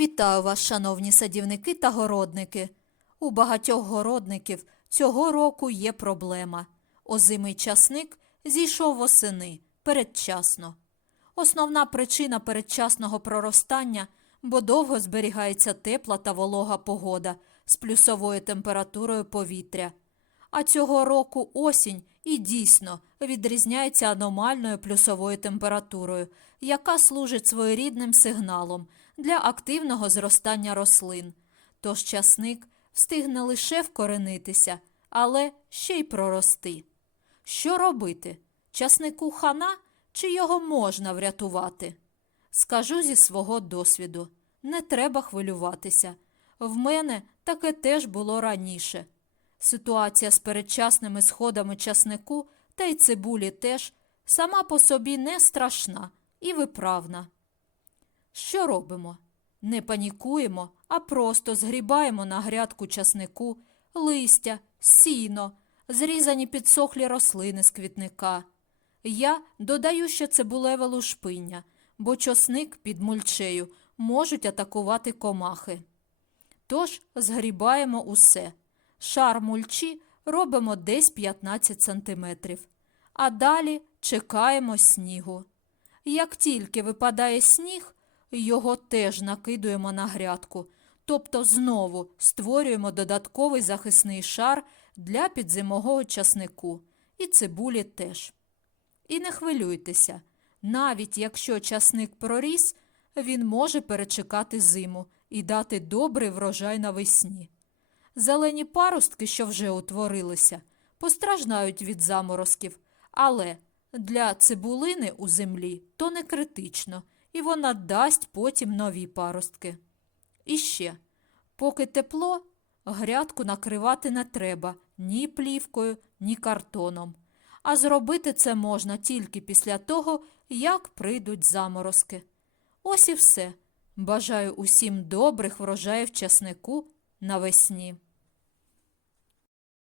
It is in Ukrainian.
Вітаю вас, шановні садівники та городники. У багатьох городників цього року є проблема. Озимий часник зійшов восени передчасно. Основна причина передчасного проростання, бо довго зберігається тепла та волога погода з плюсовою температурою повітря. А цього року осінь і дійсно відрізняється аномальною плюсовою температурою, яка служить своєрідним сигналом для активного зростання рослин. Тож часник встиг не лише вкоренитися, але ще й прорости. Що робити? Часнику хана чи його можна врятувати? Скажу зі свого досвіду: не треба хвилюватися. В мене таке теж було раніше. Ситуація з передчасними сходами часнику та й цибулі теж сама по собі не страшна і виправна. Що робимо? Не панікуємо, а просто згрібаємо на грядку часнику листя, сіно, зрізані підсохлі рослини з квітника. Я додаю ще цибулеве лушпиння, бо чосник під мульчею можуть атакувати комахи. Тож згрібаємо усе. Шар мульчі робимо десь 15 сантиметрів. А далі чекаємо снігу. Як тільки випадає сніг, його теж накидуємо на грядку, тобто знову створюємо додатковий захисний шар для підзимового часнику і цибулі теж. І не хвилюйтеся, навіть якщо часник проріс, він може перечекати зиму і дати добрий врожай навесні. Зелені паростки, що вже утворилися, постраждають від заморозків, але для цибулини у землі то не критично, і вона дасть потім нові паростки. І ще, поки тепло, грядку накривати не треба ні плівкою, ні картоном. А зробити це можна тільки після того, як прийдуть заморозки. Ось і все. Бажаю усім добрих врожаїв часнику навесні.